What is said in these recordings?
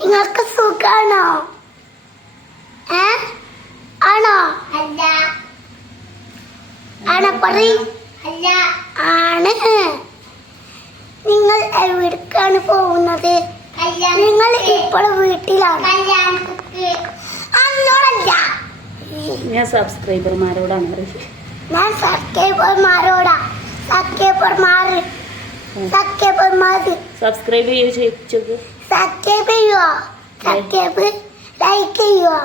നിങ്ങൾക്ക് സുഖാണോ? ഏ? ആണോ? അല്ല. ആണോ പറയ്. അല്ല. ആണ്. നിങ്ങൾ എവിടേക്കാണ് പോകുന്നത്? നിങ്ങൾ ഇപ്പോൾ വീട്ടിലാണ്. ഞാൻ സബ്സ്ക്രൈബർമാരോടാണ് ഞാൻ സബ്സ്ക്രൈബർമാരോടാ സബ്സ്ക്രൈബ് ചെയ്ത് ചോദിച്ചത് സബ്സ്ക്രൈബ് ചെയ്യുവോ? സബ്സ്ക്രൈബ് ലൈക്ക് ചെയ്യുവോ?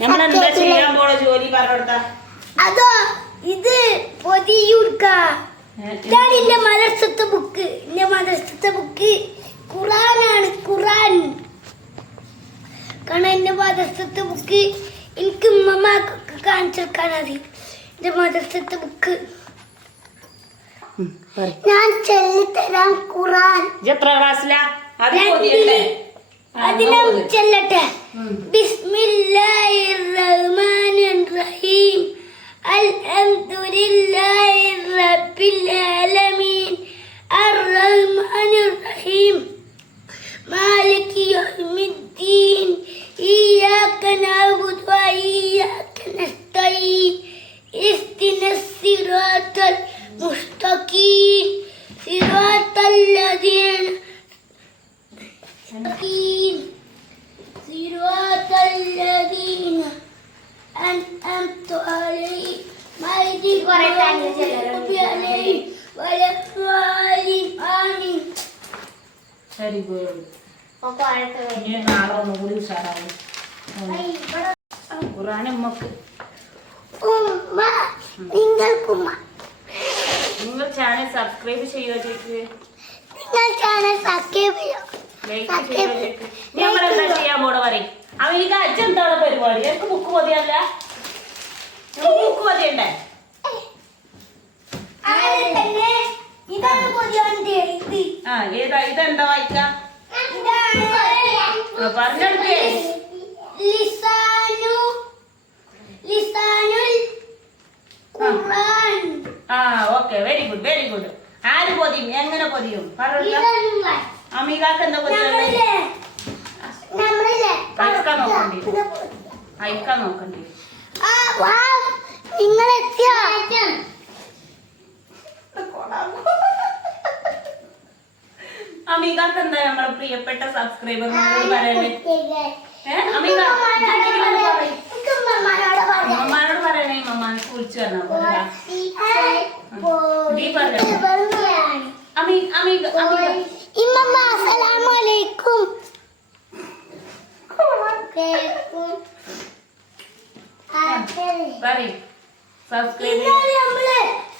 നമ്മൾ എന്താ ചെയ്യാൻ പോണ? ജോലി പറഞ്ഞോടുത്ത അതോ ഇത് പൊതിയുടുക്ക ഇതാണ് എന്റെ മദർസത്തെ ബുക്ക് എന്റെ മദർസത്തെ ബുക്ക് ഖുറാനാണ് ഖുറാൻ. കാരണം എന്റെ മദർസത്തെ ബുക്ക് എനിക്ക് ഉമ്മമാക്കൊക്കെ കാണിച്ചെടുക്കാൻ അറിയും എന്റെ മദർസത്തെ ബുക്ക് ഞാൻ ചൊല്ലിത്തരാം ഖുറാൻ എത്ര ക്ലാസ്സിലാ? അത്? ആ, അതിനെ. ചെല്ലട്ടെ. ബിസ്മില്ലാഹിർ റഹ്മാനിർ റഹീം അൽഹംദുലില്ലാഹി റബ്ബിൽ ആലമീൻ അർറഹ്മാനിർ റഹീം മാലിക് യൗമിദ്ദീൻ. ഇയ്യാക നഅബുദു വഇയ്യാക നസ്തഈൻ. ഇഹ്ദിനസ് സിറാത്തൽ മുസ്തഖീം মুস্তাকি ആ ഏതാ? ഇതെന്താ വായിക്കാം? പറഞ്ഞെടുക്കേ. ലിസാനു ലിസാനുൽ ഖുർആൻ. ആ okay very good very good ആര് പൊതിയും? എങ്ങനെ പൊതിയും? പറഞ്ഞ അമീകാക്ക് എന്താ പൊതിയുള്ളത് അയക്കാൻ നോക്കണ്ടി. അയക്കാൻ നോക്കണ്ടി. ആ വാ നിങ്ങൾ എത്തിയോ അമീകാക്ക് എന്താ നമ്മളെ പ്രിയപ്പെട്ട സബ്സ്ക്രൈബർമാരോട് പറയണേ ഏ അമീക അമ്മമാരോട് പറയണേ മമ്മാനെ വിളിച്ചു പറഞ്ഞ അമീ അമീക അമീക അസ്സലാമു അലൈക്കും പറയും. സബ്സ്ക്രൈബ് ഇന്നലെ നമ്മൾ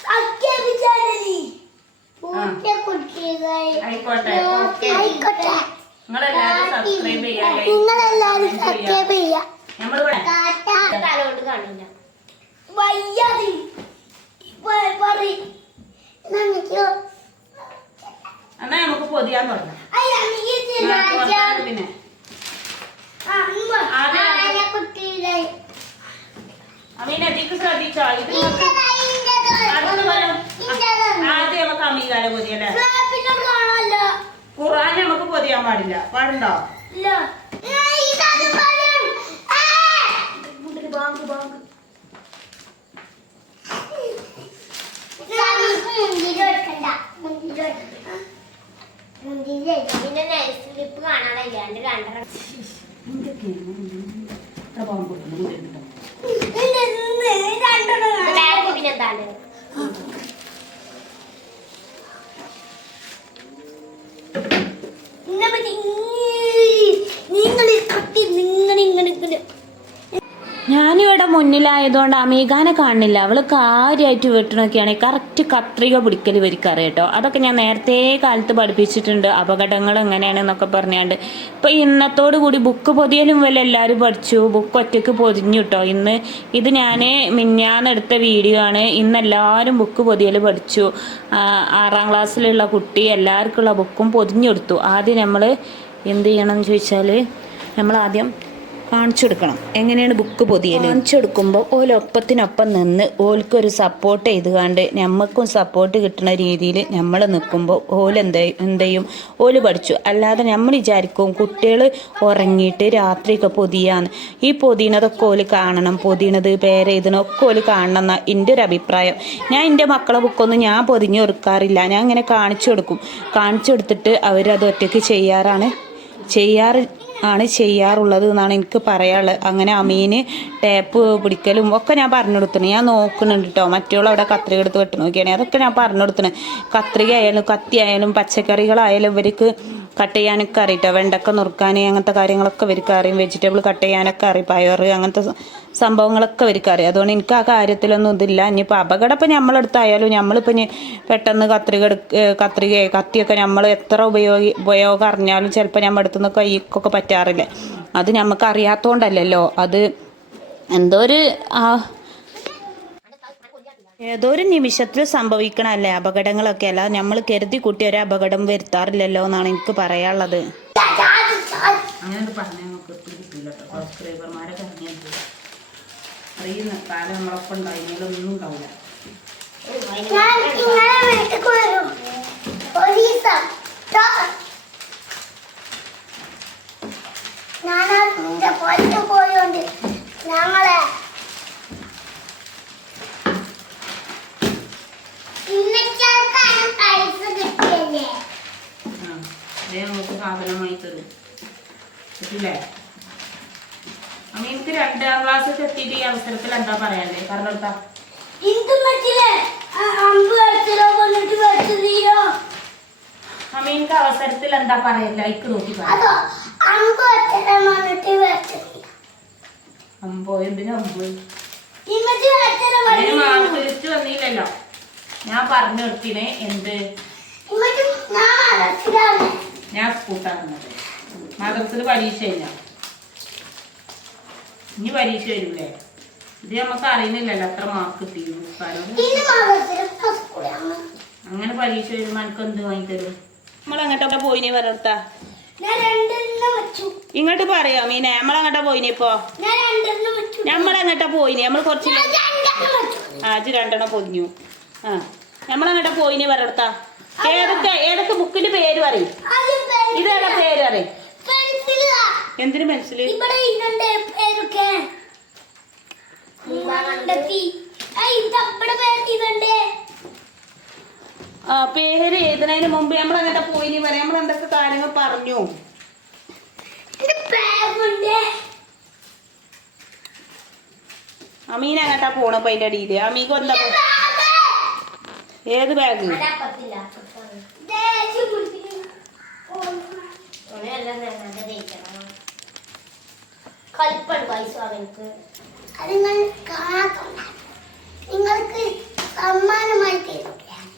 സഖ്യവിചാരണി ആയിക്കോട്ടെ ഓക്കെ ആയിക്കോട്ടെ നിങ്ങളെല്ലാരും സബ്സ്ക്രൈബ് ചെയ്യാൻ നിങ്ങളെല്ലാരും സബ്സ്ക്രൈബ് ചെയ്യാം നമ്മളിവിടെ തലോട്ട് കാണില്ല വയ്യാതി. എന്നാ നമുക്ക് പൊതിയാൻ തുടങ്ങാം. പിന്നെ. ആദ്യം കുട്ടികളെ അമീന അതിക്ക് ശ്രദ്ധിച്ചോ? ഇത് ആദ്യം നമുക്ക് അമീകാല പൊതിയല്ലേ ഖുറാൻ നമുക്ക് പൊതിയാൻ പാടില്ല. പാടുണ്ടോ? ഇല്ല. ഇതിന്റെ നെറ്റ് സ്ലിപ്പ് കാണാനില്ലാണ്ട് രണ്ടര ബാങ്ക് ബാഗ് പിന്നെ എന്താണ് നിങ്ങൾ കത്തി നിങ്ങൾ ഇങ്ങനെ. ഇങ്ങനെ. ഞാനിവിടെ മുന്നിലായതുകൊണ്ട് അമീഖാനെ കാണില്ല. അവൾ കാര്യമായിട്ട് വെട്ടണൊക്കെയാണ്. കറക്റ്റ് കത്രിക പിടിക്കൽ വരിക്കാറ് കേട്ടോ അതൊക്കെ ഞാൻ നേരത്തെ കാലത്ത് പഠിപ്പിച്ചിട്ടുണ്ട്. അപകടങ്ങൾ എങ്ങനെയാണെന്നൊക്കെ പറഞ്ഞാണ്ട്. ഇപ്പൊ ഇന്നത്തോടു കൂടി ബുക്ക് പൊതിയലും വല്ല എല്ലാവരും പഠിച്ചു. ബുക്ക് ഒറ്റയ്ക്ക് പൊതിഞ്ഞു കേട്ടോ ഇന്ന് ഇത് ഞാൻ മിന്നാന്നെടുത്ത വീഡിയോ ആണ്. ഇന്ന് എല്ലാവരും ബുക്ക് പൊതിയൽ പഠിച്ചു. ആറാം ക്ലാസ്സിലുള്ള കുട്ടി എല്ലാവർക്കുള്ള ബുക്കും പൊതിഞ്ഞെടുത്തു. ആദ്യം നമ്മൾ എന്ത് ചെയ്യണം എന്ന് ചോദിച്ചാൽ നമ്മൾ ആദ്യം കാണിച്ചു കൊടുക്കണം എങ്ങനെയാണ് ബുക്ക് പൊതിയൽ കാണിച്ചു കൊടുക്കുമ്പോൾ ഓലൊപ്പത്തിനൊപ്പം നിന്ന് ഓൽക്കൊരു സപ്പോർട്ട് ചെയ്ത് കണ്ട് ഞമ്മക്കും സപ്പോർട്ട് കിട്ടുന്ന രീതിയിൽ നമ്മൾ നിൽക്കുമ്പോൾ ഓൽ എന്ത് എന്ത് ചെയ്യും ഓൽ പഠിച്ചു. അല്ലാതെ നമ്മൾ വിചാരിക്കും കുട്ടികൾ ഉറങ്ങിയിട്ട് രാത്രിയൊക്കെ പൊതിയാന്ന്. ഈ പൊതിയണതൊക്കെ ഓൽ കാണണം. പൊതിയണത് പേരെഴുതണമൊക്കെ ഓൽ കാണണം എന്നാ എന്റെ ഒരു അഭിപ്രായം. ഞാൻ എന്റെ മക്കളെ ബുക്കൊന്നും ഞാൻ പൊതിഞ്ഞു കൊടുക്കാറില്ല ഞാൻ ഇങ്ങനെ കാണിച്ചു കൊടുക്കും കാണിച്ചു കൊടുത്തിട്ട് അവരത് ഒറ്റയ്ക്ക് ചെയ്യാറാണ്? ചെയ്യാറ് ആണ് ചെയ്യാറുള്ളത് എന്നാണ് എനിക്ക് പറയാനുള്ളത്. അങ്ങനെ അമീന് ടേപ്പ് പിടിക്കലും ഒക്കെ ഞാൻ പറഞ്ഞു കൊടുത്തിന് ഞാൻ നോക്കുന്നുണ്ട് കേട്ടോ മറ്റുള്ള അവിടെ കത്രിക എടുത്ത് വെട്ടു നോക്കിയാണെങ്കിൽ അതൊക്കെ ഞാൻ പറഞ്ഞു കൊടുത്തിന് കത്രിക ആയാലും കത്തി ആയാലും പച്ചക്കറികളായാലും ഇവർക്ക് കട്ട് ചെയ്യാനൊക്കെ അറിയിട്ടോ. വെണ്ടക്ക നുറുക്കാൻ അങ്ങനത്തെ കാര്യങ്ങളൊക്കെ ഇവർക്ക് അറിയും. വെജിറ്റബിൾ കട്ട് ചെയ്യാനൊക്കെ അറിയും. പയർ അങ്ങനത്തെ സംഭവങ്ങളൊക്കെ ഇവർക്ക് അറിയാം. അതുകൊണ്ട് എനിക്ക് ആ കാര്യത്തിലൊന്നും ഇതില്ല. ഇനിയിപ്പോൾ അപകടം ഇപ്പം നമ്മളെടുത്തായാലും നമ്മളിപ്പോൾ ഇനി പെട്ടെന്ന് കത്രിക കത്രിക കത്തിയൊക്കെ നമ്മൾ എത്ര ഉപയോഗി ഉപയോഗം അറിഞ്ഞാലും ചിലപ്പോൾ നമ്മൾ അടുത്തുനിന്ന് കൈക്കൊക്കെ പറ്റാറില്ല. അത് നമുക്ക് അറിയാത്തതുകൊണ്ടല്ലല്ലോ അത് എന്തോ ഒരു ആ ഏതോ ഒരു നിമിഷത്തിൽ സംഭവിക്കണല്ലേ അപകടങ്ങളൊക്കെ അല്ല. നമ്മൾ കരുതി കൂട്ടി ഒരു അപകടം വരുത്താറില്ലല്ലോ എന്നാണ് എനിക്ക് പറയാനുള്ളത്. അങ്ങനെ പറഞ്ഞാൽ നമുക്ക് കിട്ടില്ല കേട്ടോ. സബ്സ്ക്രൈബർമാരൊക്കെ അറിയുന്ന കാലം നമ്മളൊപ്പം ഉണ്ടാവില്ല പോയോണ്ട് ഞങ്ങളെ ഇന്നേക്കാൾക്കാണ് പൈസ കിട്ടിയല്ലേ ആ അതേ നമുക്ക് സാധനമായി തരും കിട്ടില്ലേ? അമ്മ എനിക്ക് രണ്ടാം ക്ലാസ് എത്തിയിട്ട് ഈ അവസരത്തിൽ എന്താ പറയാല്ലേ പറഞ്ഞെടുത്താ അമ്മ എനിക്ക് അവസരത്തിൽ എന്താ പറയല്ല ഇക്ക് നോക്കി അതോ അമ്പ് എന്തിനാ അമ്പോ? മാർക്ക് ലിസ്റ്റ് വന്നില്ലല്ലോ. ഞാൻ പറഞ്ഞു നിർത്തിനെ എന്ത്? ഞാൻ സ്കൂട്ടാറുന്നത് മദ്രസിൽ പരീക്ഷ ഇല്ല ഇനി പരീക്ഷ വരില്ലേ ഇത് നമുക്ക് അറിയുന്നില്ലല്ലോ അത്ര മാർക്ക് കിട്ടി സ്ഥലം ഇന്ന് മകത്തിന് സ്കൂളാണ് അങ്ങനെ പരീക്ഷ വരുമ്പോൾ എനിക്ക് എന്ത് വാങ്ങിത്തരും? നമ്മൾ അങ്ങോട്ടൊക്കെ പോയിനി വരർത്താ ഇങ്ങോട്ട് പറയാം മീനെ? നമ്മളങ്ങോട്ടാ പോയിനെ ഇപ്പോ? നമ്മളെങ്ങോട്ടാ പോയിനി? നമ്മൾ കുറച്ച് ആ ഇജ്ജ് രണ്ടെണ്ണം പൊതിഞ്ഞു. ആ. നമ്മളങ്ങോട്ടാ പോയിനി ഏതൊക്കെ ഏതൊക്കെ ബുക്കിന്റെ പേര് പറയും? ഇതേതാ പേര് പറയും. എന്തിനു മനസ്സിൽ പേര് ഇതണ്ടേ? ആ പേര് എഴുതുന്നതിന് മുമ്പ് നമ്മൾ അങ്ങോട്ട് പോയിനി പറയാം. നമ്മൾ എന്തൊക്കെ കാര്യങ്ങൾ പറഞ്ഞു? അമീൻ അങ്ങോട്ടാ പോണപ്പോ അതിന്റെ അടിയിൽ അമീക്ക് എന്താ പോ- ഏത് ബാഗ്? നിങ്ങൾക്ക് സമ്മാനമായി തരുകയാണ്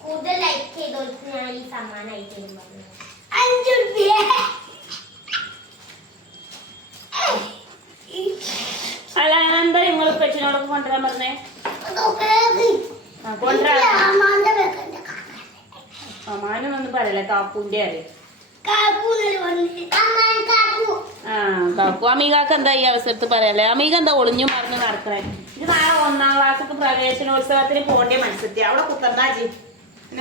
കൂടുതൽ ലൈക്ക് ചെയ്തവർക്ക് ഞാൻ ഈ സമ്മാനമായി തരും പറഞ്ഞു അഞ്ചു രൂപ അല്ല എന്താ നിങ്ങൾ പെച്ചിനോടൊക്കെ കൊണ്ടുവരാൻ പറഞ്ഞേ? ആ, വന്ന് പറയല്ലേ കാപ്പൂന്റെ അറിയാം. ആ കാക്കു. അമീകാക്ക് എന്താ ഈ അവസരത്ത് പറയാല്ലേ? അമീക എന്താ ഒളിഞ്ഞു മറിഞ്ഞു നടക്കണേ? ഇത് നാളെ ഒന്നാം ക്ലാസ്സിക്ക് പ്രവേശനോത്സവത്തിന് പോണ്ടേ മത്സരത്തി അവിടെ കുത്തന്താജി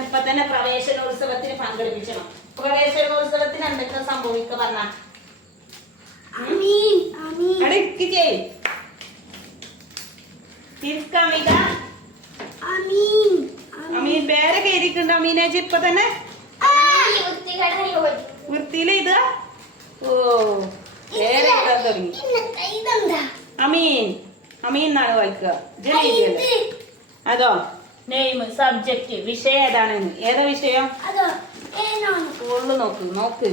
ഇപ്പൊ തന്നെ പ്രവേശനോത്സവത്തിന് പങ്കെടുപ്പിച്ചണം. പ്രവേശനോത്സവത്തിന് എന്തൊക്കെ സംഭവിക്ക പറഞ്ഞ? തിരിക്കമീക അമീൻ. പേരൊക്കെ എഴുതിയിട്ടുണ്ട്. അമീനേജി ഇപ്പൊ തന്നെ? വൃത്തിയിൽ ഇതാ ഓ പേര് എഴുതാൻ തുടങ്ങി. അമീൻ. അമീൻ എന്നാണ് വായിക്കുക. അതോ? നെയിം സബ്ജക്റ്റ് വിഷയം ഏതാണ് ഏതാ വിഷയം? സ്കൂളിൽ നോക്ക് നോക്ക്.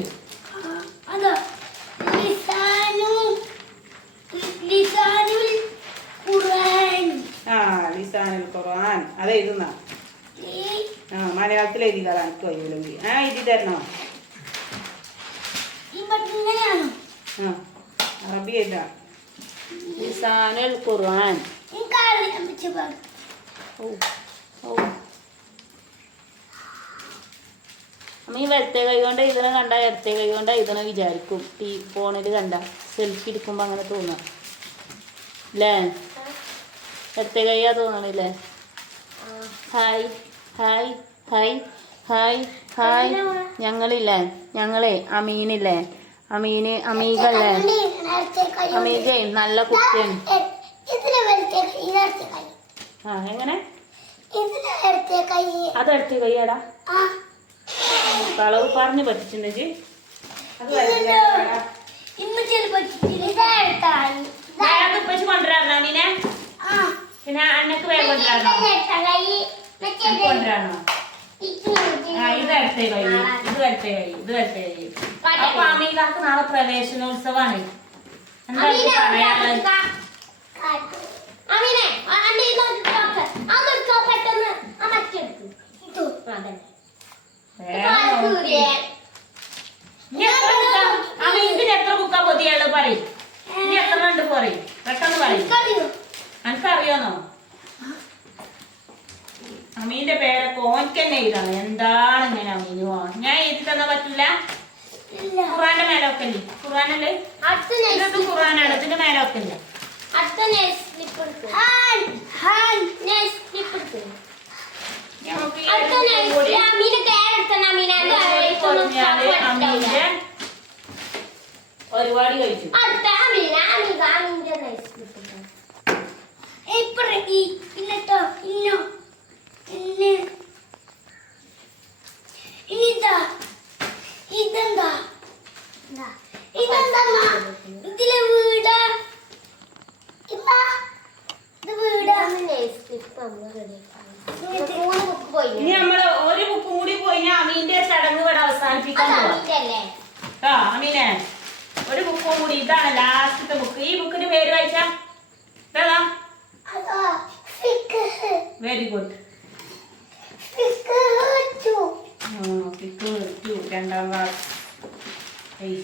ഖുർആൻ. ആ ലിസാനുൽ ഖുർആൻ. അത് എഴുതുന്ന. ആ മലയാളത്തിൽ എഴുതി തരാം എനിക്ക് കഴിയില്ലെങ്കിൽ ആ എഴുതി തരണം. ആ അറബി എഴുതാം. ലിസാനുൽ ഖുർആൻ. എനിക്കറിയാൻ പറ്റിയ പാട്ട് ഓ ഓ അമ്മ നീ വലത്തെ കൈ കൊണ്ട് ഇതിനെ കണ്ട ഇടത്തെ കൈ കൊണ്ട് ഇതിനെ വിചാരിക്കും. ഈ ഫോണിൽ കണ്ട. സെൽഫി എടുക്കുമ്പോൾ അങ്ങനെ തോന്നാം. അല്ലേ ഇടത്തെ കൈയാ തോന്നണില്ലേ hi hi hi hi hi. ഞങ്ങളില്ലേ ഞങ്ങളെ അമീനില്ലേ? അമീന് അമീകല്ലേ അമീകേ നല്ല കുട്ടിയാണ് ആ എങ്ങനെ? അത് കൈയാടാ കളവ് പറഞ്ഞു പറ്റിച്ചിട്ടുണ്ടെങ്കിൽ അത് ഇതിന് ഇന്ന് ചെറുപ്പത്തിൽ ഇതെടുത്തായി ഉപ്പച്ച് കൊണ്ടുവരാണോ അമീനെ ആ പിന്നെ അന്നക്ക് വേഗം കൊണ്ടുവരാണോ? കൊണ്ടുവരാണോ? ഇത് ഇടത്തെ കൈ ഇത് ഇടത്തെ കൈ ഇത് ഇടത്തെ കൈ. അപ്പൊ അമീലാക്ക് നാളെ പ്രവേശനോത്സവമാണ്. എന്താ പറയാനുള്ളത് പെട്ടെന്ന് ആ മറ്റെടുത്തു അതന്നെ വേറെ നോക്കി. ഇനി എത്ര ബുക്കാ അമീന്തിന് എത്ര ബുക്കാ പൊതിയാൾ പറയും ഇനി എത്ര ഉണ്ട് പറയും പെട്ടെന്ന് പറയും എനിക്കറിയാന്നോ അമീന്റെ പേരൊക്കെ ഓൻക്ക് തന്നെ എഴുതാണ് എന്താണ് ഇങ്ങനെ അമീന് പോവാൻ ഞാൻ എഴുതി തന്നാ പറ്റൂല? ഖുറാന്റെ മേലോക്കല്ലേ ഖുറാനല്ലേ ഇതൊക്കെ ഖുറാനാണ് ഇതിന്റെ മേലോക്കല്ലേ ഒരുപാട് കഴിച്ചു അടുത്ത അമീന അമീന അമീന്റെ ഒരുപാട് കഴിച്ചു അടുത്ത അമീന അമീക അമീന്റെ നെയ്സ് സ്ലിപ്പ് എടുത്തു ഇന്നട്ടോ ഇന്നോ ഇന്ന് ഇനിതാ ഇതെന്താ ഇതെന്താ ഇതിലെ വീടാ ഇതാ ഇത് വീടാ നെയ്സ് സ്ലിപ്പ് നമ്മൾ റെഡി മൂന്ന് ബുക്ക് പോയി ഇനി നമ്മൾ ഒരു ബുക്കും കൂടി പോയി അമീന്റെ ചടങ്ങ് ഇവിടെ അവസാനിപ്പിക്കാൻ അത് പോവാം അമീന്റെ അല്ലേ ആ അമീനെ ഒരു ബുക്കും കൂടി ഇതാണ് ലാസ്റ്റത്തെ ബുക്ക് ഈ ബുക്കിന്റെ പേര് വായിച്ചാ ഇതാ അതാ ഫിക്ക് വെരി ഗുഡ് ഫിക്ക് ടു രണ്ടാം ക്ലാസ് ഏയ്,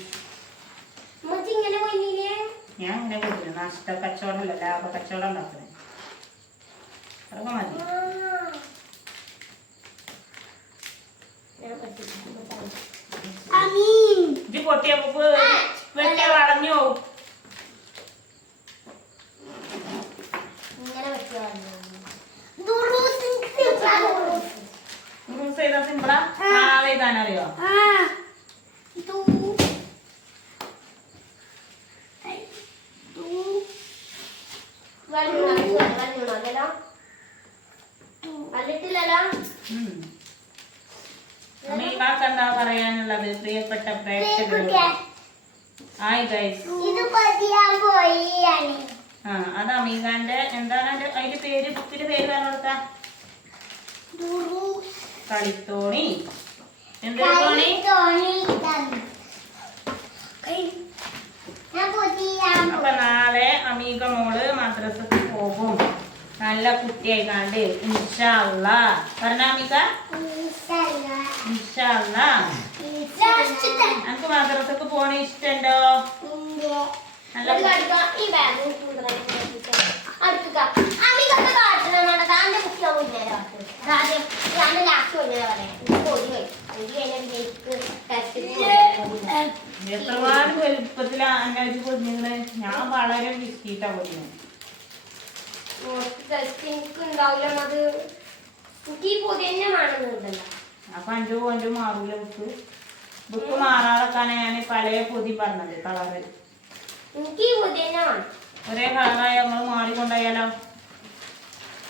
ഉമ്മച്ചി ഇങ്ങനെ പോയില്ലേ ഞാൻ അങ്ങനെ കൊടുത്തില്ല നഷ്ട കച്ചവടമല്ല ലാഭ കച്ചവടം ഉണ്ടാക്കുന്നത് അതൊക്കെ മതി ഞാൻ പഠിച്ചിട്ടുണ്ട് അമീൻ ഇത് പൊട്ടിയ ബുക്ക് വെട്ടി വളഞ്ഞോ? സിമ്പിളാ? നാളെ എഴുതാൻ അറിയോ ആ ദു ദു വല്ലുണോ വല്ലിട്ടില്ലല്ലോ അമീകാക്ക് എന്താ പറയാനുള്ളത് പ്രിയപ്പെട്ട പ്രേക്ഷകരോട് ഹായ് ഗൈസ് ഇത് പതിയാൻ പോയി ആണ് ആ അത് അമീകാന്റെ എന്താണ് അതിന്റെ അതിന്റെ പേര് ബുക്കിന്റെ പേര് പറഞ്ഞു കൊടുത്താ ദുറൂസ് തോണി? തോണി? ഞാൻ പതിയാൻ അപ്പൊ നാളെ അമീക മോൾ മദ്രസക്ക് പോകും. നല്ല കുട്ടിയായി കണ്ട് ഇൻഷാള്ള പറഞ്ഞ അമീക ഇൻഷാല്ല എനിക്ക് മദ്രസക്ക് പോണ ഇഷ്ടണ്ടോ? നല്ല ഈ ബാഗ് അടുത്ത അമിതൊക്കെ താന്റെ കുട്ടിയാവില്ല ആദ്യം ഞാൻ ലാസ്റ്റ് പറയാം. എനിക്ക് എത്രപാട് വലുപ്പത്തിലാ അന്നാജ് പൊതിഞ്ഞത് ഞാൻ വളരെ ബിസ്ക്കീറ്റാ പൊതിഞ്ഞത് എനിക്ക് ഉണ്ടാവില്ല. അത് തന്നെ അപ്പൊ അഞ്ചു പോയിന്റ് മാറൂല ബുക്ക്? ബുക്ക് മാറാതെക്കാണ് ഞാൻ പഴയ പൊതി പറഞ്ഞത് കളറ്. എനിക്ക് വേണം ഒരേ കളറായി നമ്മൾ മാറിക്കൊണ്ടായാലോ?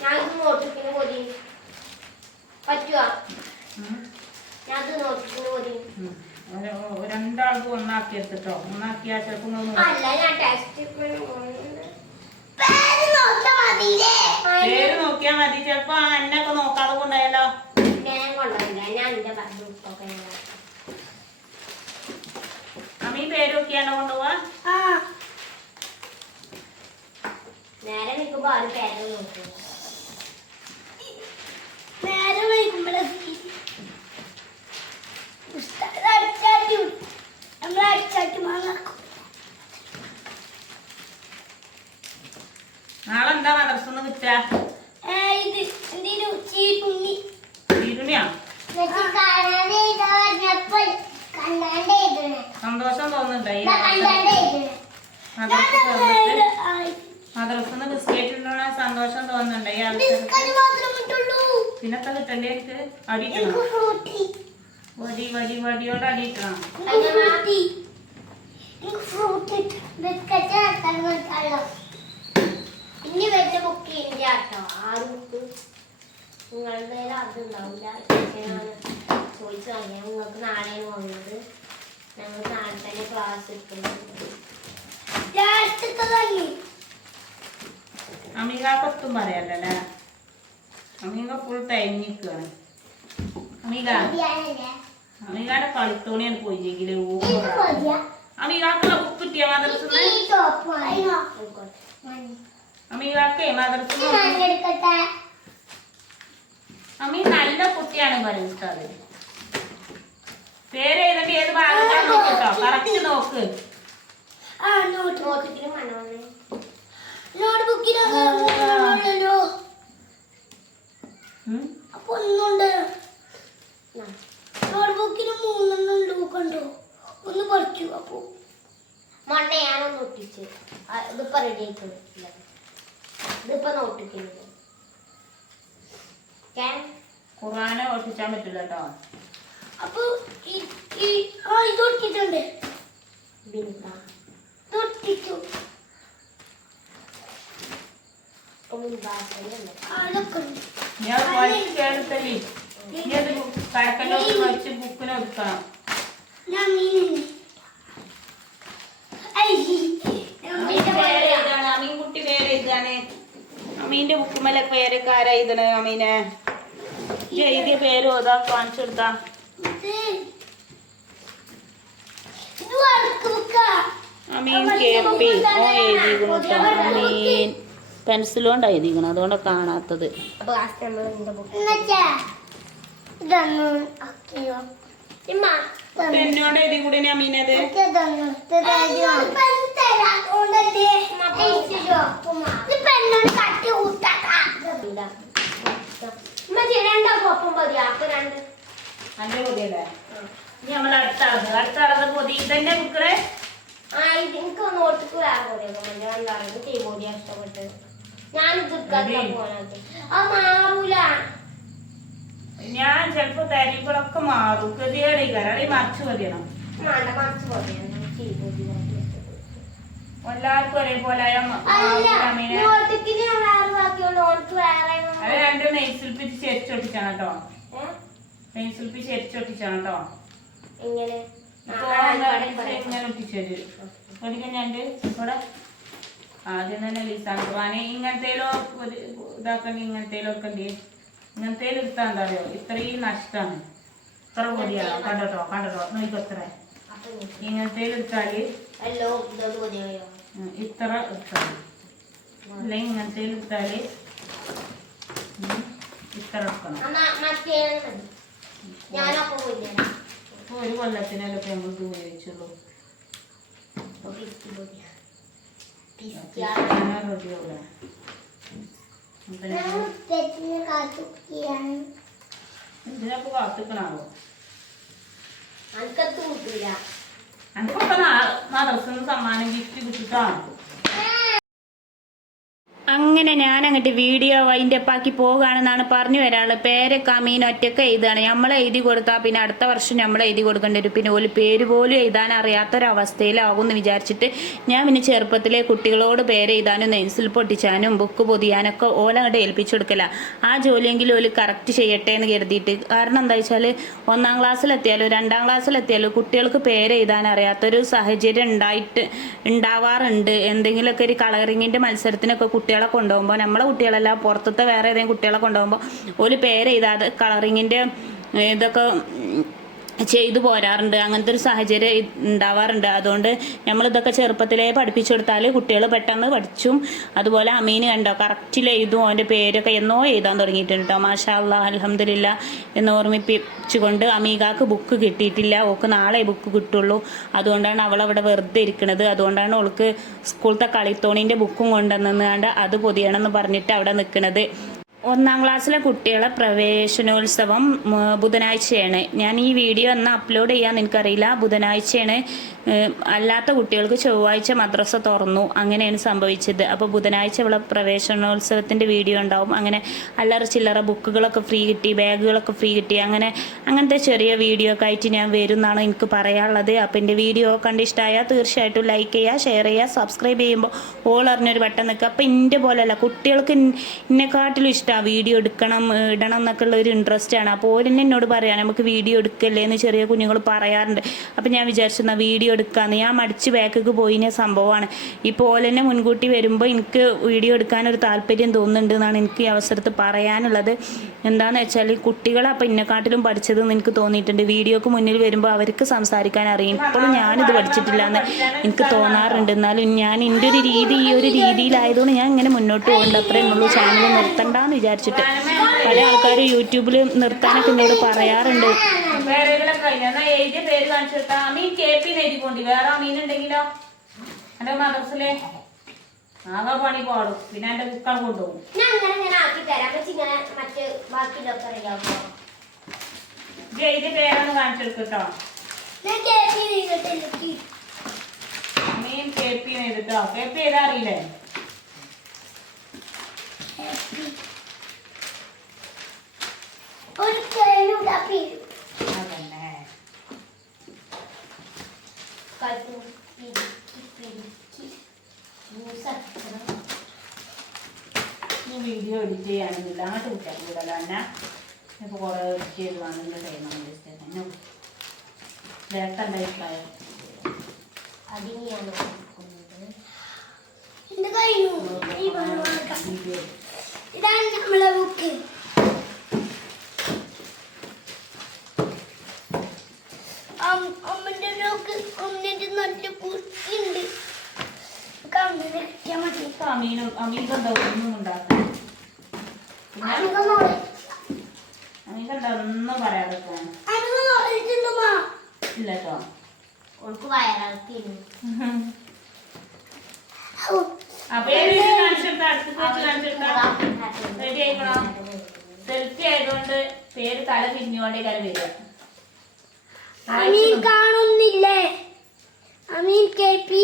ഞാൻ ഇത് നോട്ടിപ്പിന് പോലെ പറ്റുവാ. ഞാൻ ഇത് നോട്ടിപ്പിന് പോലെ രണ്ടാൾക്കും ഒന്നാക്കി എടുത്തിട്ടോ ഒന്നാക്കിയാ ചിലപ്പോ അല്ല ഞാൻ ടെസ്റ്റ് പേര് നോക്കിയാ മതി. ചിലപ്പോ എന്നെ ഒക്കെ നോക്കാതെ കൊണ്ടായാലോ ഞാൻ കൊണ്ടുവരില്ല. ഞാൻ എന്റെ അമ്മ ഈ പേര് നോക്കിയാണോ കൊണ്ടുപോവാ? ആ. നേരെ നിൽക്കുമ്പോ ആരും പേര് നോക്കുക ഇത് സന്തോഷം തോന്നുന്നുണ്ടോ മദ്രസന്ന് ബിസ്ക്കറ്റ് സന്തോഷം തോന്നുന്നുണ്ടോ പിന്നൊക്കെ കിട്ടണ്ടേ എനിക്ക് അടിക്കണം. വടി വടി വടിയോട് അടിക്കണം ഇനി വെച്ച ബുക്ക് ഇന്റെ ആട്ടോ ആറ് ബുക്ക് നിങ്ങളുടെ അതുണ്ടാവില്ല ചോദിച്ചു വാങ്ങിയ നിങ്ങൾക്ക് നാളെയാണ് വന്നത് ഞങ്ങൾ നാളെ തന്നെ ക്ലാസ് എടുക്കുന്നുണ്ട് അമിക പത്തും പറയാല്ലേ അമീക ഫുൾ തയഞ്ഞിക്കാണ് അമീക അമീകാടെ കളിത്തോണിയാണ് പോയില്ലെങ്കിൽ അമീകാക്കുള്ള ബുക്ക് കിട്ടിയ മദ്രസന്ന്? അമീകാക്കേ മദ്രസന്ന് അമീ നല്ല കുട്ടിയാണ് പറയുന്നത് പേര് എഴുതേണ്ട ഏത് ഭാഗത്താണ് കേട്ടോ കറക്റ്റ് നോക്ക്. ആ നോട്ട് നോട്ടിക്കിന് അപ്പൊ ഒന്നുണ്ട്. നോട്ട്ബുക്കിന് മൂന്നെണ്ണം ഉണ്ട് കണ്ടോ? ഒന്ന് പറിച്ചു അപ്പൊ. മണ്ണ ഞാനൊന്ന് ഒട്ടിച്ച്. ഇതിപ്പോ റെഡി ആയിട്ടില്ല ഇതിപ്പോ നോട്ടിക്കുന്നത് ഖുറാനെ ഒട്ടിച്ചാൻ പറ്റില്ല കേട്ടോ. അപ്പൊ ആ ഇത് ഇത് ഒട്ടിച്ചു. അതൊക്കെ ഉണ്ട്. ഞാൻ പഠിച്ചെടുത്തല്ലേ ഇനി അത് കടക്കലോട്ട് ബുക്കിനെ ഒതുക്കണം പേര് എഴുതാണ്? അമീൻകുട്ടി പേര് എഴുതാണ്? അമീന്റെ ബുക്കുമല പേരൊക്കെ ആരാ എഴുതണേ അമീനെ? എഴുതിയ പേര് ഓതാ കാണിച്ചു കൊടുത്താ അമീൻ കെ പി ഓ അമീൻ. പെൻസിലുകൊണ്ട് എഴുതിക്കണം അതുകൊണ്ട് കാണാത്തത്. എന്നോട് എഴുതി കൂടി അമീനത് അടുത്ത അളവ്. അടുത്ത അളവ് പൊതി. ബുക്കറെ ആ ഇത് എനിക്ക് നോട്ടിക്ക് വേറെ പോലെയാണ് മറ്റേ രണ്ടാളും. തീമോദിയാ ഇഷ്ടപ്പെട്ട് ഞാനിത് അതെ. പോകാനത് ആ മാറൂല. ഞാൻ ചെലപ്പോ തരികളൊക്കെ മാറും. ഗതികേടിക്കാരം മറിച്ച് മതിയണം. മാണ്ട മറിച്ച് തീമോദിയാ എല്ലാവർക്കും ഒരേപോലെ അത് രണ്ടും നെയ്സിൽപ്പിച്ച് ചെരിച്ചൊട്ടിച്ചാണ് കേട്ടോ? നെയ്സിൽപ്പിച്ച് ചെരിച്ചൊട്ടിച്ചാണ് കേട്ടോ. ഇങ്ങനെ ഒട്ടിച്ചു ഒരിക്കൽ ഞാൻ ഇവിടെ. ആദ്യം തന്നെ ലിസാൻ കുർബാന ഇങ്ങനത്തേലോ ഒരു ഇതാക്കണ്ടി ഇങ്ങനത്തേലോ ഒക്കെ എന്ത് ചെയ്യും ഇങ്ങനത്തേലും എടുത്താ എന്താ പറയുക ഇത്രയും നഷ്ടമാണ് ഇത്ര പൊടിയാണ് കണ്ടോ കണ്ടോ നോക്കിക്കോ ഇത്ര. ഇങ്ങനത്തേലും ഇതൊന്ന് ഇത്ര എടുത്താൽ. അല്ലെങ്കിൽ ഇങ്ങനത്തേലും എടുത്താൽ ഇത്ര എടുക്കണം. എന്നാ മറ്റേ മതി. ഞാനപ്പം പോയില്ല ഇപ്പൊ ഒരു കൊല്ലത്തിനല്ലേ ഇപ്പൊ നമ്മൾ ഉപയോഗിച്ചുള്ളൂ ഇതിനൊക്കെ കാത്തിക്കണാവോ മദർസിന്ന് സമ്മാനം ഗിഫ്റ്റ് കിട്ടിട്ടാണ് അങ്ങനെ ഞാൻ അങ്ങോട്ട് വീഡിയോ അതിന്റെ അപ്പാക്കി പോകുകയാണെന്നാണ് പറഞ്ഞു വരാനുള്ളത്. പേര് കമീൻ ഒറ്റയ്ക്ക് എഴുതാണ് നമ്മൾ എഴുതി കൊടുത്താൽ പിന്നെ അടുത്ത വർഷം നമ്മൾ എഴുതി കൊടുക്കേണ്ടി വരും. പിന്നെ ഒരു പേര് പോലും എഴുതാൻ അറിയാത്തൊരവസ്ഥയിലാകും എന്ന് വിചാരിച്ചിട്ട് ഞാൻ പിന്നെ ചെറുപ്പത്തിലെ കുട്ടികളോട് പേര് എഴുതാനും നെയ്സിൽ പൊട്ടിച്ചാനും ബുക്ക് പൊതിയാനൊക്കെ ഓല അങ്ങോട്ട് ഏൽപ്പിച്ചു കൊടുക്കല. ആ ജോലിയെങ്കിലും ഓൽ കറക്റ്റ് ചെയ്യട്ടെ എന്ന് കരുതിയിട്ട്. കാരണം എന്താ വെച്ചാൽ ഒന്നാം ക്ലാസ്സിലെത്തിയാലും രണ്ടാം ക്ലാസ്സിലെത്തിയാലും കുട്ടികൾക്ക് പേര് എഴുതാൻ അറിയാത്തൊരു സാഹചര്യം ഉണ്ടായിട്ട് ഉണ്ടാവാറുണ്ട്. എന്തെങ്കിലുമൊക്കെ ഒരു കളറിങ്ങിന്റെ മത്സരത്തിനൊക്കെ കുട്ടികളെ കൊണ്ടുപോകുമ്പോൾ നമ്മളെ കുട്ടികളല്ല പുറത്തത്തെ വേറെ ഏതെങ്കിലും കുട്ടികളെ കൊണ്ടുപോകുമ്പോൾ ഒരു പേര് എഴുതാതെ കളറിങ്ങിന്റെ ഇതൊക്കെ ചെയ്തു പോരാറുണ്ട്. അങ്ങനത്തെ ഒരു സാഹചര്യം ഉണ്ടാവാറുണ്ട്. അതുകൊണ്ട് നമ്മളിതൊക്കെ ചെറുപ്പത്തിലേ പഠിപ്പിച്ചു കൊടുത്താൽ കുട്ടികൾ പെട്ടെന്ന് പഠിച്ചും അതുപോലെ അമീന് കണ്ടോ? കറക്റ്റിൽ എഴുതും അവന്റെ പേരൊക്കെ എന്നോ എഴുതാൻ തുടങ്ങിയിട്ടുണ്ട് കേട്ടോ മാഷാ അല്ലാ അലഹമില്ല എന്ന് ഓർമ്മിപ്പിച്ചുകൊണ്ട് അമീകാക്ക് ബുക്ക് കിട്ടിയിട്ടില്ല. ഓക്ക് നാളെ ബുക്ക് കിട്ടുള്ളൂ. അതുകൊണ്ടാണ് അവൾ അവിടെ വെറുതെ ഇരിക്കുന്നത് അതുകൊണ്ടാണ് അവൾക്ക് സ്കൂളത്തെ കളിത്തോണീന്റെ ബുക്കും കൊണ്ടുവന്നാണ്ട് അത് പൊതിയണമെന്ന് പറഞ്ഞിട്ട് അവിടെ നിൽക്കുന്നത് ഒന്നാം ക്ലാസ്സിലെ കുട്ടികളെ പ്രവേശനോത്സവം ബുധനാഴ്ചയാണ്. ഞാൻ ഈ വീഡിയോ ഒന്ന് അപ്ലോഡ് ചെയ്യാൻ എനിക്കറിയില്ല ബുധനാഴ്ചയാണ് അല്ലാത്ത കുട്ടികൾക്ക് ചൊവ്വാഴ്ച മദ്രസ തുറന്നു. അങ്ങനെയാണ് സംഭവിച്ചത്. അപ്പോൾ ബുധനാഴ്ച ഇവിടെ പ്രവേശനോത്സവത്തിന്റെ വീഡിയോ ഉണ്ടാവും. അങ്ങനെ അല്ലറ ചില്ലറ ബുക്കുകളൊക്കെ ഫ്രീ കിട്ടി ബാഗുകളൊക്കെ ഫ്രീ കിട്ടി. അങ്ങനെ അങ്ങനത്തെ ചെറിയ വീഡിയോ ഒക്കെ ആയിട്ട് ഞാൻ വരും എന്നാണ് എനിക്ക് പറയാനുള്ളത്. അപ്പോൾ എന്റെ വീഡിയോ കണ്ട് ഇഷ്ടമായാൽ തീർച്ചയായിട്ടും ലൈക്ക് ചെയ്യുക ഷെയർ ചെയ്യുക സബ്സ്ക്രൈബ് ചെയ്യുമ്പോൾ ഓൾ അറിഞ്ഞൊരു ബട്ടൺ നിൽക്കുക അപ്പോൾ എന്റെ പോലെയല്ല കുട്ടികൾക്ക് എന്നെക്കാട്ടിലും ഇഷ്ടമാണ് വീഡിയോ എടുക്കണം ഇടണം എന്നൊക്കെ ഉള്ള ഒരു ഇൻട്രസ്റ്റ് ആണ്. അപ്പോൾ ഓരെന്നെ എന്നോട് പറയാം നമുക്ക് വീഡിയോ എടുക്കല്ലേ എന്ന് ചെറിയ കുഞ്ഞുങ്ങൾ പറയാറുണ്ട്. അപ്പോൾ ഞാൻ വിചാരിച്ചു എന്നാ വീഡിയോ എടുക്കാമെന്ന് ഞാൻ മടിച്ച് ബാക്കൊക്കെ പോയിനെ സംഭവമാണ്. ഇപ്പോൾ ഓലെന്നെ മുൻകൂട്ടി വരുമ്പോൾ എനിക്ക് വീഡിയോ എടുക്കാനൊരു താല്പര്യം തോന്നുന്നുണ്ട് എന്നാണ് എനിക്ക് ഈ അവസരത്തിൽ പറയാനുള്ളത്. എന്താണെന്ന് വെച്ചാൽ കുട്ടികളെ അപ്പോൾ ഇന്നെക്കാട്ടിലും പഠിച്ചതെന്ന് എനിക്ക് തോന്നിയിട്ടുണ്ട്. വീഡിയോക്ക് മുന്നിൽ വരുമ്പോൾ അവർക്ക് സംസാരിക്കാൻ അറിയും. ഇപ്പോഴും ഞാനിത് പഠിച്ചിട്ടില്ല എന്ന് എനിക്ക് തോന്നാറുണ്ട്. എന്നാലും ഞാൻ എന്റെ ഒരു രീതി ഈ ഒരു രീതിയിലായതുകൊണ്ട് ഞാൻ ഇങ്ങനെ മുന്നോട്ട് പോകേണ്ട. അത്രയും ഉള്ളൂ. ചാനൽ നിർത്തണ്ടെന്ന് വിചാരിച്ചിട്ട് പല ആൾക്കാരും യൂട്യൂബിൽ നിർത്താനൊക്കെ എന്നോട് പറയാറുണ്ട്. ആകെ പണി പാടും. പിന്നെ എന്റെ ബുക്കാണ് കൊണ്ടുപോകും. ഞാൻ അങ്ങനെ ഞാൻ ആക്കി തരാം. പക്ഷെ ഇങ്ങനെ മറ്റ് ബാക്കിയുള്ളതൊക്കെ അറിയാമോ ഇത് എഴുതിയ പേരാണ് കാണിച്ചെടുക്കട്ടോ അമീൻ കെ പി എഴുതിട്ടോ. കെ പി ഏതാ അറിയില്ലേ ഒരു കേളുടെ പേര് അതന്നെ കളിക്കും പിരിക്കി പിരിക്കി ജ്യൂസ് അടിക്കണം ഈ വീഡിയോ എഡിറ്റ് ചെയ്യാനൊന്നുമില്ല അങ്ങോട്ട് കുറ്റാൻ കൂടല്ല എന്നെ ഇപ്പൊ കുറെ എഡിറ്റ് ചെയ്ത് കാണുന്ന ടൈമാണ് എന്നെ? വേട്ട എന്റെ അഭിപ്രായം അതിന് ഞാൻ നോക്കുന്നത് എന്റെ കഴിഞ്ഞു. ഈ പറഞ്ഞ വീഡിയോ ഇതാണ് നമ്മളെ ബുക്ക് അമ്മന്റെ നോക്ക് ഒന്നിന്റെ നല്ല ബുക്കുണ്ട് അമ്മനെ കിട്ടിയാൽ മതി. അമീനും എന്താ ഒന്നും ഉണ്ടാക്കും എന്താ ഒന്നും പറയാതെ പോകാൻ ഇല്ല കേട്ടോ. ഓൾക്ക് വയറിളക്കിയിരുന്നു സെൽഫി ആയതുകൊണ്ട് പേര് തല തിരിഞ്ഞുകൊണ്ടേ കാര്യം വരിക. കാണുന്നില്ലേ? അമീൻ കെ പി.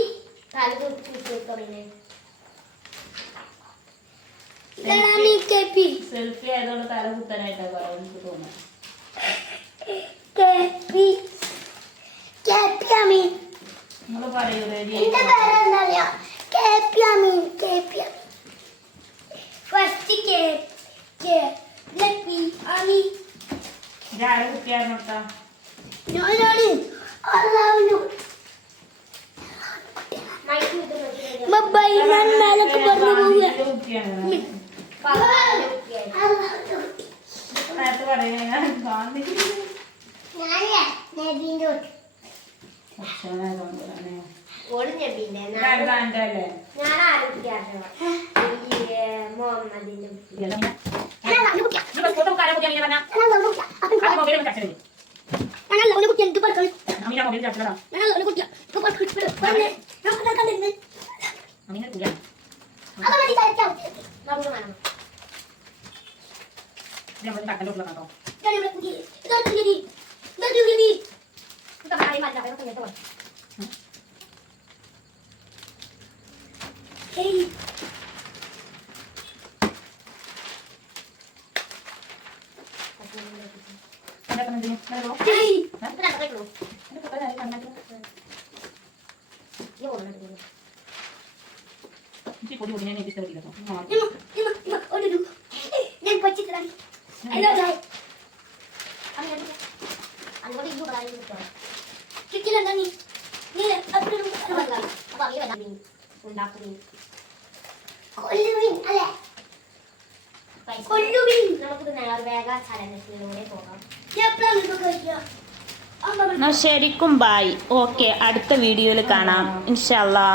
സെൽഫി ആയതുകൊണ്ട് തല കുത്തനായിട്ടാ പറയാം എനിക്ക് തോന്നുന്നത്. നിങ്ങൾ പറയൂ റെഡി എന്റെ പേരെന്തറിയാ K P Ameen K P Ameen first K K P Ameen ഇതാരെ കുട്ടിയായിരുന്നു കേട്ടോ ഞാനാണ് അല്ലാവിനും ബബ്ബായി ഞാൻ മേലൊക്കെ പറഞ്ഞു പോവുക കുട്ടിയാണ് നേരത്തെ പറയുന്നത് ഞാൻ കാണുന്നില്ല ഞാനേ നബീന്റെ ഭക്ഷണമായതുകൊണ്ട് തന്നെ ഓടും ചെബിന്റെ ഇതാര് കാണണ്ടേ അല്ലേ ഞാൻ ആരോഗ്യാണ് മുഹമ്മദിന്റെ കുട്ടി. കുട്ടി എനിക്ക് പഠിക്കണം മൊബൈൽ ചാർജറാ ഞാൻ കുട്ടിയാ ഇപ്പൊ പഠിക്കണം ഞാൻ കണ്ടിരുന്നു അങ്ങനെ കുടിയാ അപ്പൊ മതി കഴിക്കാം നമുക്ക് വേണം നമ്മൾ തക്കന്റെ കേട്ടോ ഞാൻ ഇവിടെ പുതിയ ഇതാണ് പുതിയ ഇതാണ് പുതിയ ഇപ്പൊ പറയും അല്ല അതൊക്കെ കേട്ടോ ഹേയ് എന്താ പറഞ്ഞത് പൊടി പൊടി ഞാൻ ഇഷ്ടപ്പെട്ടില്ല ഞാൻ ഗായ് അങ്ങോട്ട് ഇങ്ങോട്ട് പറയാൻ കിട്ടോ കിട്ടില്ല നീ നീ അപ്പുറം അപ്പൊ അറിയ വരാം ഉണ്ടാക്കുന്നു കൊല്ലുവിൻ അല്ലേ കൊല്ലുവിൻ നമുക്ക് നേർവേഗ ചലനത്തിലൂടെ പോകാം. എന്നാ ശരിക്കും ബായ് ഓക്കെ അടുത്ത വീഡിയോയിൽ കാണാം. ഇൻഷല്ലാ